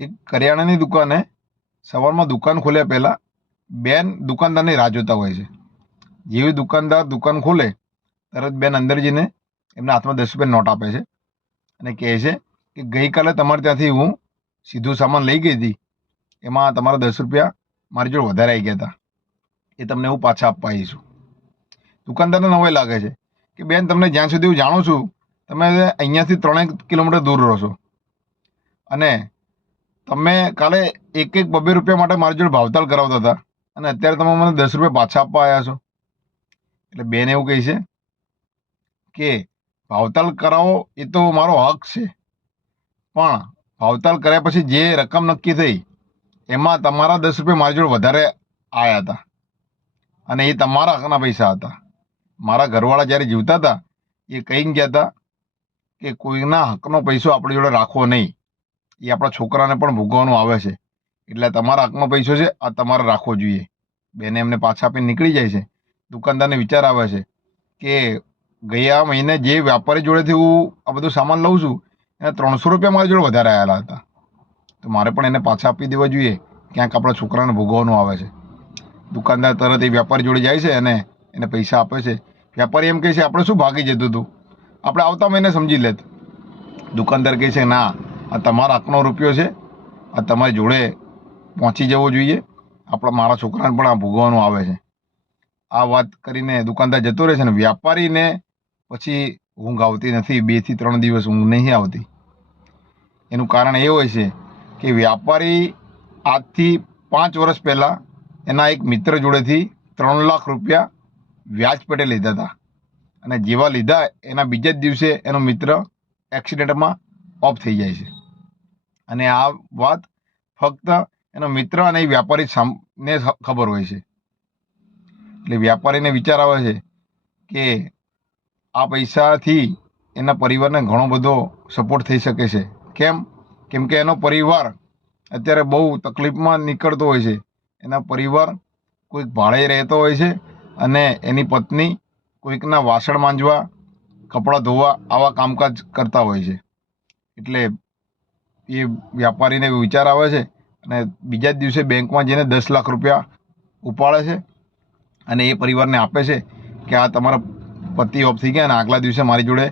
એક કરિયાણાની દુકાને સવારમાં દુકાન ખોલ્યા પહેલાં બેન દુકાનદારની રાહ જોતા હોય છે. જેવી દુકાનદાર દુકાન ખોલે તરત બેન અંદર જઈને એમના હાથમાં 10 રૂપિયા નોટ આપે છે અને કહે છે કે ગઈકાલે તમારે ત્યાંથી હું સીધું સામાન લઈ ગઈ હતી, એમાં તમારા 10 રૂપિયા મારી જોડે વધારે આવી ગયા હતા, એ તમને હું પાછા આપવા આવી છું. દુકાનદારને નવાઈ લાગે છે કે બેન, તમને જ્યાં સુધી હું જાણું છું તમે અહીંયાથી 3 કિલોમીટર દૂર રહો છો અને તમે કાલે 1-2 રૂપિયા માટે મારી જોડે ભાવતાલ કરાવતા હતા અને અત્યારે તમે મને 10 રૂપિયા પાછા આપવા આવ્યા છો. એટલે બેન એવું કહે છે કે ભાવતાલ કરાવો એ તો મારો હક છે, પણ ભાવતાલ કર્યા પછી જે રકમ નક્કી થઈ એમાં તમારા 10 રૂપિયા મારી જોડે વધારે આવ્યા હતા અને એ તમારા હકના પૈસા હતા. મારા ઘરવાળા જ્યારે જીવતા હતા એ કહીને ગયા હતા કે કોઈના હકનો પૈસો આપણી જોડે રાખવો નહીં, એ આપણા છોકરાને પણ ભોગવવાનું આવે છે, એટલે તમારા હકનો પૈસો છે આ તમારે રાખવો જોઈએ. બેને એમને પાછા આપીને નીકળી જાય છે. દુકાનદારને વિચાર આવે છે કે ગયા મહિને જે વ્યાપારી જોડેથી હું આ બધું સામાન લઉં છું એને 300 રૂપિયા મારી જોડે વધારે આવેલા હતા, તો મારે પણ એને પાછા આપી દેવા જોઈએ, ક્યાંક આપણા છોકરાને ભોગવવાનું આવે છે. દુકાનદાર તરત એ વ્યાપારી જોડે જાય છે અને એને પૈસા આપે છે. વ્યાપારી એમ કહે છે આપણે શું ભાગી જતું હતું, આપણે આવતા મહિને સમજી લેત. દુકાનદાર કહે છે ના, આ તમારા હકનો રૂપિયો છે, આ તમારી જોડે પહોંચી જવો જોઈએ, મારા છોકરાને પણ આ ભોગવવાનું આવે છે. આ વાત કરીને દુકાનદાર જતો રહે છે ને વ્યાપારીને પછી ઊંઘ આવતી નથી, 2 થી 3 દિવસ ઊંઘ નહીં આવતી. એનું કારણ એ હોય છે કે વ્યાપારી આજથી 5 વર્ષ પહેલાં એના એક મિત્ર જોડેથી 3 લાખ રૂપિયા વ્યાજ પેટે લીધા હતા અને જેવા લીધા એના બીજા જ દિવસે એનો મિત્ર એક્સિડન્ટમાં ઓફ થઈ જાય છે. અને આ વાત ફક્ત એનો મિત્ર અને એ વ્યાપારી ને ખબર હોય છે. એટલે વ્યાપારીને વિચાર આવે છે કે આ પૈસાથી એના પરિવારને ઘણો બધો સપોર્ટ થઈ શકે છે. કેમ કે એનો પરિવાર અત્યારે બહુ તકલીફમાં નીકળતો હોય છે. એના પરિવાર કોઈક ભાડે રહેતો હોય છે અને એની પત્ની કોઈકના વાસણ માંજવા, કપડાં ધોવા આવા કામકાજ કરતા હોય છે. એટલે એ વ્યાપારીને વિચાર આવે છે અને બીજા જ દિવસે બેંકમાં જઈને 10 લાખ રૂપિયા ઉપાડે છે અને એ પરિવારને આપે છે કે આ તમારા પતિ ઓફ થઈ ગયા અને આગલા દિવસે મારી જોડે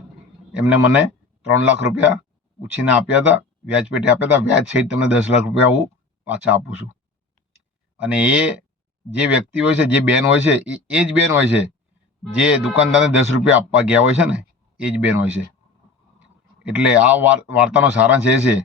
એમને મને 3 લાખ રૂપિયા ઉછીના આપ્યા હતા, વ્યાજ પેટે આપ્યા હતા, વ્યાજ સહિત તમને 10 લાખ રૂપિયા હું પાછા આપું છું. અને એ જે વ્યક્તિ હોય છે, જે બેન હોય છે, એ જ બેન હોય છે જે દુકાનદારને 10 રૂપિયા આપવા ગયા હોય છે ને, એ જ બેન હોય છે. એટલે આ વાર્તાનો સારાંશ એ છે